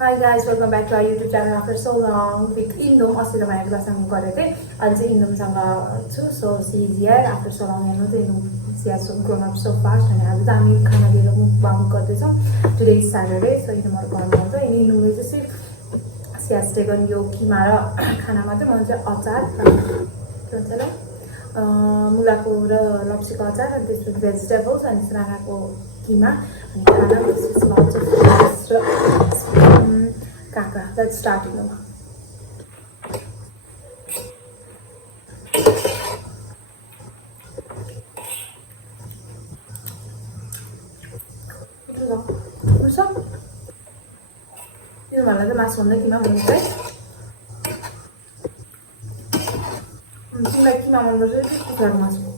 Hi guys, welcome back to our YouTube channel after so long. With Indom, अस्ति तपाईँहरू बासँग गरेको थिएँ अहिले चाहिँ इन्डोमसँग छु. So she is here after so long. हेर्नु त इन्डोम she has grown up so fast. अनि आज चाहिँ हामी खाना लिएर mukbang गर्दैछौँ. Today is Saturday, so इन्डोमहरू घरमा हुन्छ. अनि इन्डोमले चाहिँ सिर्फ she has taken यो किमा र खाना मात्रै. मैले चाहिँ अचार के भन्छ ल मुलाको र लप्सीको अचार अनि त्यसपछि भेजिटेबल्स अनि सुनाखाको किमा अनि खाना त्यसपछि lots of rice र kaka. Let's start it now. What's up? Ini malah ada masuknya gimana menurut mungkin lagi mama menurut itu kurang masuk.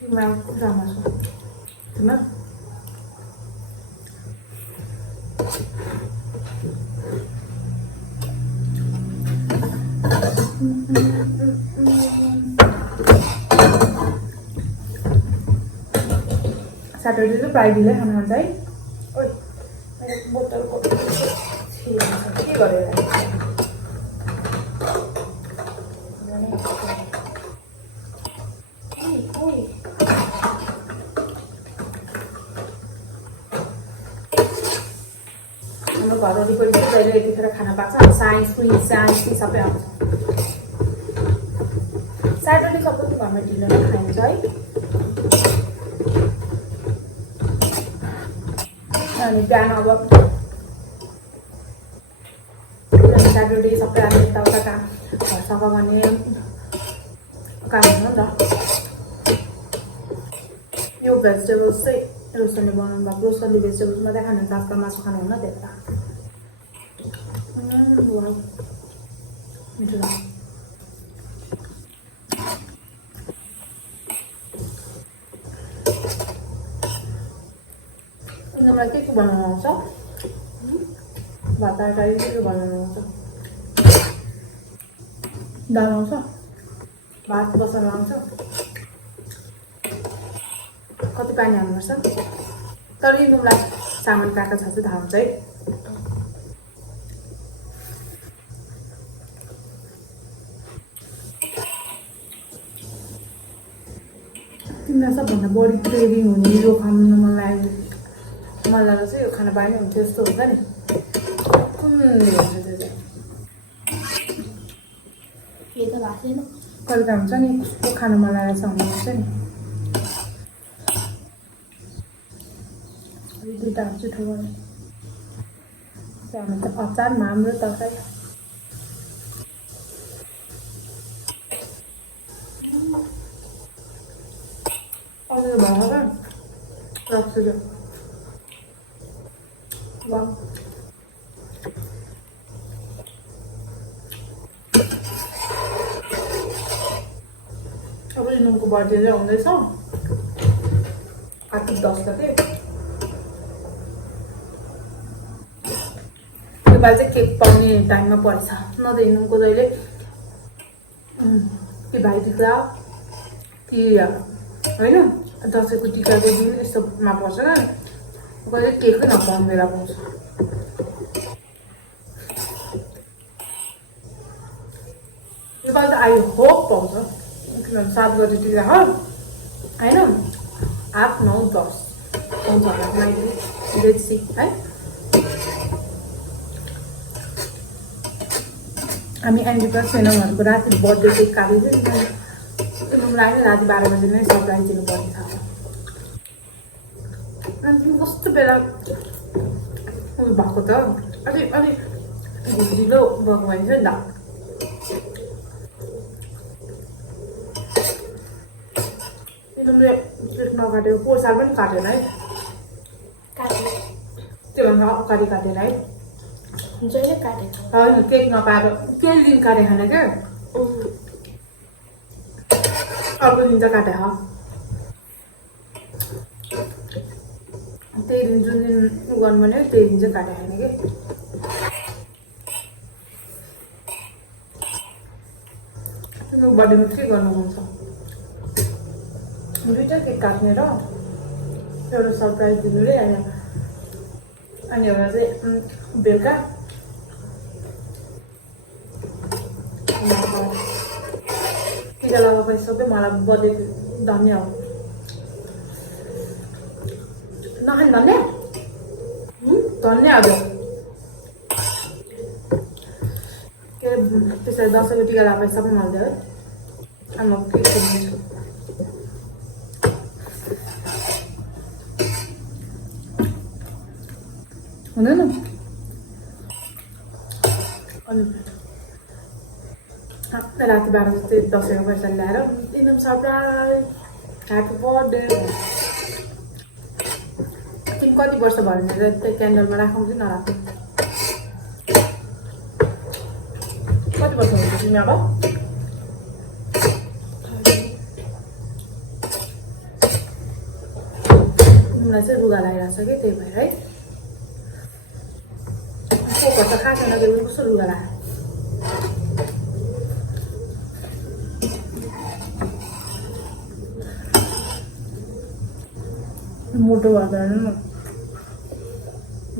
Gimana kurang masuk? Gimana? Saturday itu प्राय दिले खाना चाहिँ ओइ मेरो बोतलको के गरेर हाम्रो घर वरिपरि जहिले यतिखेर खाना पाक्छ. साइन्स सबै आउँछ. स्याटरडे सबैको घरमा ढिलो नै खाइन्छ है. अनि बिहान अब स्याटरडे सबै हामी यताउता काम घर सफा गर्ने काम हुन्छ नि त. यो भेजिटेबल्स चाहिँ रोसनले बनाउनु भएको. रोसनले भेजिटेबल्स मात्रै खानु हुन्छ, आजकल मासु खानुहुन्न. त्यही भएर मिठो लाग्छ. मलाई के बनाउनु आउँछ? भात तरकारी के बनाउनु आउँछ? दाल आउँछ, भात बसाल्नु आउँछ. कति पानी हाल्नुपर्छ? तर इन्डोमलाई सामान काका छ चाहिँ थाहा हुन्छ है. तिमीलाई सबभन्दा बढी क्रेभिङ हुने यो खानु मन लाग्यो. मलाई चाहिँ यो खाना पाए नै हुन्थ्यो जस्तो हुन्छ नि. कुन भन्छ त्यो चाहिँ के त भएको छैन. कहिले हुन्छ नि कस्तो खानु मन लागेको छ भन्नुपर्छ नि. दुईवटा जुठो गर्ने हामी त अचार माम्रो तरकारी. अझै भयो र राख्छु त्यो. Wow. अब इन्डोमको बर्थडे चाहिँ आउँदैछ कार्तिक 10 गते. योपालि चाहिँ केक पाउने टाइममा पर्छ. न त इन्डोमको जहिले कि भाइ टिका कि होइन दसैँको टिकाको दिन यस्तोमा पर्छ क्या. कहिले केकै नपाउने बेला पाउँछ. योपालि त आई होप पाउँछ. किनभने 7 गते टिका हो होइन. 8, 9, 10 पाउँछ होला. लेट्स सी है. हामी एन्डिपस सेनमहरूको राति बर्थडे केक काटेको थियो. इन्डोमलाई नै राति 12 बजी नै सरप्राइज दिनुपर्ने छ. अनि कस्तो बेला उयो भएको त अलिक ढिलो भएको भइन्छ नि त. इन्डोमले केक नकाटेको पोहोर साल पनि काटेन है. त्योभन्दा अगाडि काटेन है. जहिले काटेको होइन. केक नपाएर केही दिन काटेको छैन क्या. अर्को दिन चाहिँ काटेको. त्यही दिन जुन दिन गर्नु भने त्यही दिन चाहिँ काटेको छैन कि. तिम्रो बर्थडेमा के गर्नु मन छ? दुईटा केक काट्ने र एउटा सरप्राइज दिनु रे. अनि एउटा चाहिँ बेलुका टिका लगाएपछि सबै मलाई बर्थडे धन्य हो नखाने धन्य धन्य अब के अरे त्यसरी दसैँको टिका लगाएपछि सबै मलाई है अनि म के दिन्छु हुँदैन अनि राति 12 बजे दसैँको पैसा ल्याएर एकदम सरप्राइज ह्याप्पी बर्थडे तिमी कति वर्ष भयो भनेर त्यो क्यान्डलमा राखौँ कि नराखौँ कति वर्ष हुन्छ तिमी अब तिमीलाई चाहिँ रुगा लगाइरहेको छ कि त्यही भएर है कोही त खाएको छैन त्यो कस्तो रुगा लाग्यो मोटो भएर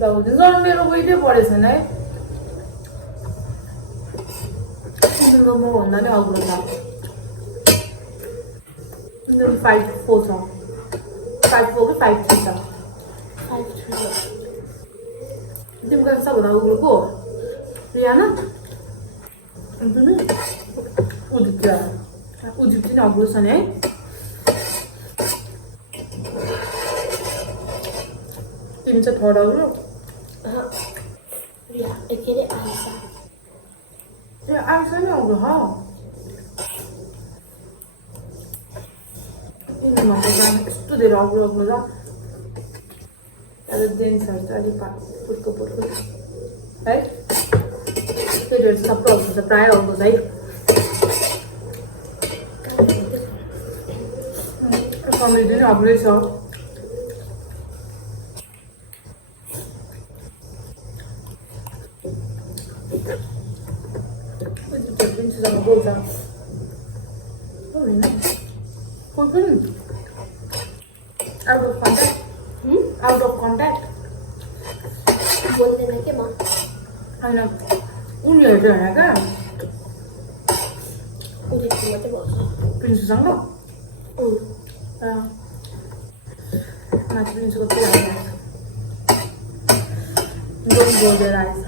दाउदी झन् मेरो वेटै बढेछ नि है तिम्रो म भन्दा नि अग्लो छ तिम्रो 5'4" छ 5'4" कि 5'3" छ 5'3" तिम्रो कति सबभन्दा अग्लो को रियाना उदित चाहिँ अग्लो छ नि है तिमी चाहिँ थर्ड अग्लो के अरे आशा ए आशा नै अग्लो हो तिमीहरूको जानु यस्तो धेरै अग्लो अग्लो छ अहिले जेन्ट्सहरू चाहिँ अलिक पुट्को है केटीहरू सबै अग्लो छ प्रायः अग्लो छ है कमेडी नै अग्लै छ बोल्छ कोही पनि आउट अफ कन्ट्याक्ट बोल्दैन के म होइन उनीहरू चाहिँ होइन क्या उनीहरू मात्रै बोल्छ प्रिन्सुसँग माथि प्रिन्सुको के बोल्दै आएछ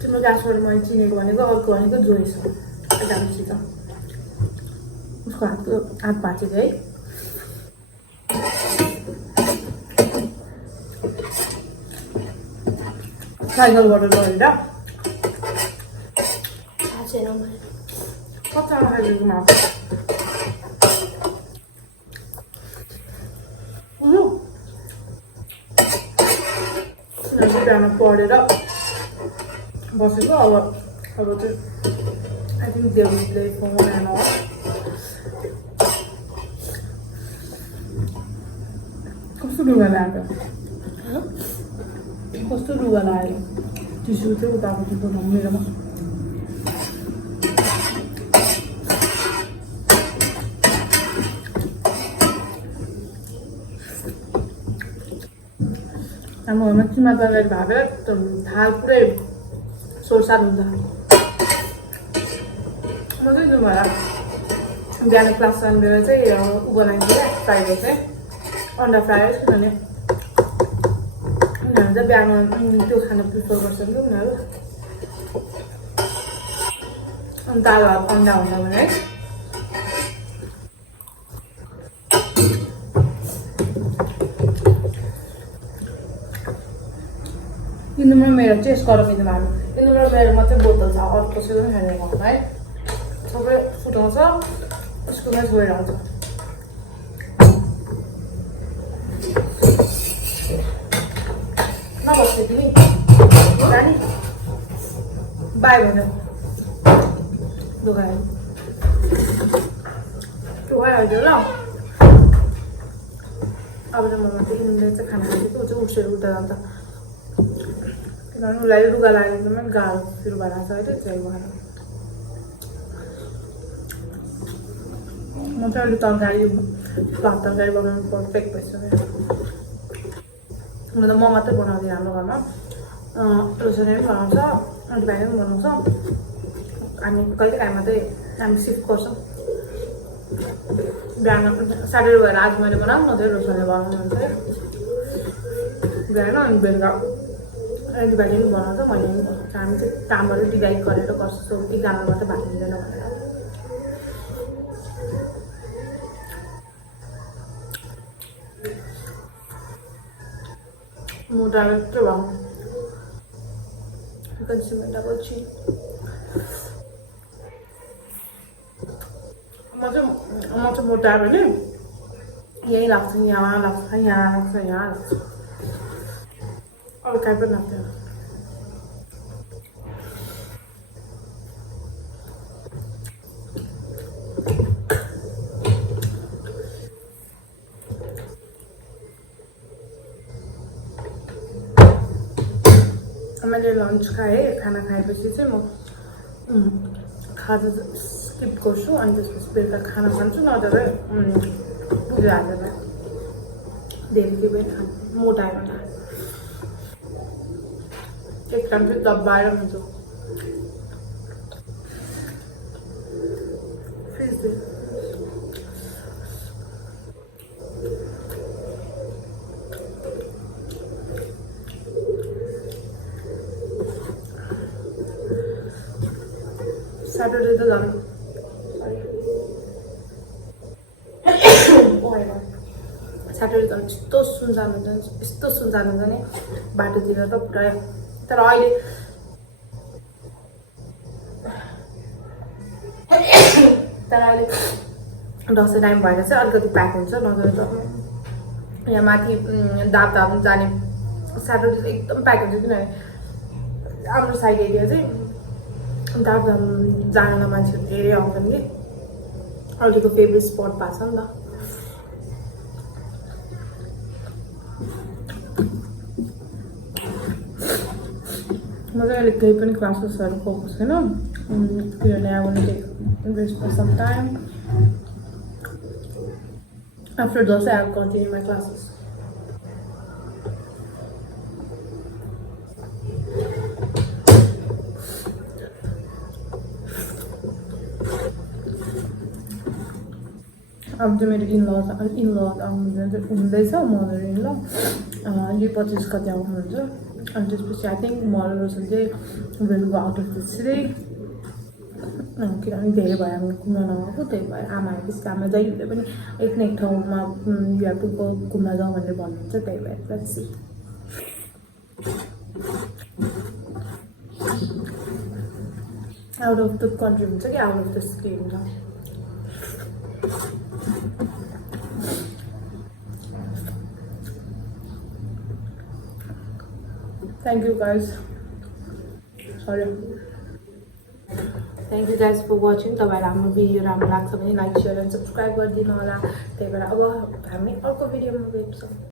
तिम्रो क्लासबाट मैले चिनेको भनेको अर्को भनेको जोइस हो जानुसित उसको हात भाँचेको है साइकलबाट लगेर कतिवटा खाइदिएको माथि बिहान पढेर बसेको अब चाहिँ I think they will play phone and all कस्तो लुगा लगाएको कस्तो लुगा लगायो टिस्यु चाहिँ उताको टिप्नु मेरोमा हाम्रो घरमा किमा तरकारी भावेर थाल पुरै सोरसार हुन्छ म चाहिँ जाउँ होला बिहान क्लास जानेर चाहिँ ऊ बनाइदिएँ फ्राइडे चाहिँ अन्डा फ्राई किनभने उनीहरू चाहिँ बिहान त्यो खान प्रिफर गर्छ नि उनीहरू अनि दाल भात अन्डा हुन्छ भने है किन्नुमा मेरो टेस्ट गरेर किन्नु हामी किन्नुमा मेरो मात्रै बोतल छ अरू कसैको पनि खाने घरमा है सबै फुटाउँछ स्कुलमै छोडेर आउँछ नबस्ने तिमी रानी बाई भन्यो दोकान आइदियो ल अब चाहिँ ममा चाहिँ इन्डिया चाहिँ खाना खाइदिएको ऊ चाहिँ उठेर उठ्दा जान्छ किनभने उसलाई रुगा लागेको एकदमै गाह्रो सुरु भएर छ अहिले त्यही भएर मजाले तरकारी भात तरकारी बनाउनु पर्फेक्ट भइसक्यो हुन त म मात्रै बनाउँदिनँ हाम्रो घरमा रोशनले पनि बनाउँछ अन्त भाइले पनि बनाउँछ हामी कहिलेकाहीँ मात्रै हामी सिफ्ट गर्छौँ बिहान स्याटरडे भएर आज मैले बनाऊँ न चाहिँ रोशनले बनाउनुहुन्छ बिहान अनि बेलुका अहिले भाइले पनि बनाउँछ मैले पनि बनाउँछ हामी चाहिँ कामहरू डिभाइड गरेर गर्छौँ एकजनालाई मात्रै भात दिँदैन भनेर म डाइरेक्ट भयो consumer double cheese म चाहिँ मोटा भने यही लाग्छ यहाँ लाग्छ यहाँ लाग्छ यहाँ लाग्छ अरू कहीँ पनि लाग्दैन मैले लन्च खाएँ खाना खाएपछि चाहिँ म खाजा स्किप गर्छु अनि त्यसपछि बेलुका खाना खान्छु नत्र पुजा हालेर धेरै केही पनि खानु मोटाएर एक टाइम चाहिँ दबाएर हुन्छु Saturday the lunch. Saturday त यस्तो सुनसान हुन्छ यस्तो सुनसान हुन्छ नि बाटोतिर त पुरा तर अहिले दसैँ टाइम भएर चाहिँ अलिकति प्याक हुन्छ नत्र त यहाँ माथि दाम जाने स्याटरडे चाहिँ एकदम प्याक हुन्छ किनभने हाम्रो साइड एरिया चाहिँ दाम जानेर मान्छेहरू धेरै आउँछन् कि अहिलेको फेभरेट स्पट भएको छ नि त म चाहिँ अहिले केही पनि क्लासेसहरू गएको छैन किनभने I want to take rest for some time after Dashain I will continue my classes अब चाहिँ मेरो इनलज आउनुहुँदैछ मदर इन ल यो 25 गते आउनुहुन्छ अनि त्यसपछि आई थिङ्क मदर रोशन चाहिँ will go out of the city किनभने धेरै भयो हामी घुम्न नगएको त्यही भएर आमाहरू आमा जहिले पनि एक न एक ठाउँमा युआरको घुम्न जाउँ भनेर भन्नुहुन्छ त्यही भएर let's see out of the country हुन्छ कि आउट अफ द सिटी हुन्छ Thank you guys. Sorry. Thank you guys for watching. तपाईँलाई हाम्रो भिडियो राम्रो लाग्छ भने लाइक शेयर एन्ड सब्सक्राइब गरिदिनु होला त्यही भएर अब हामी अर्को भिडियोमा भेट्छौँ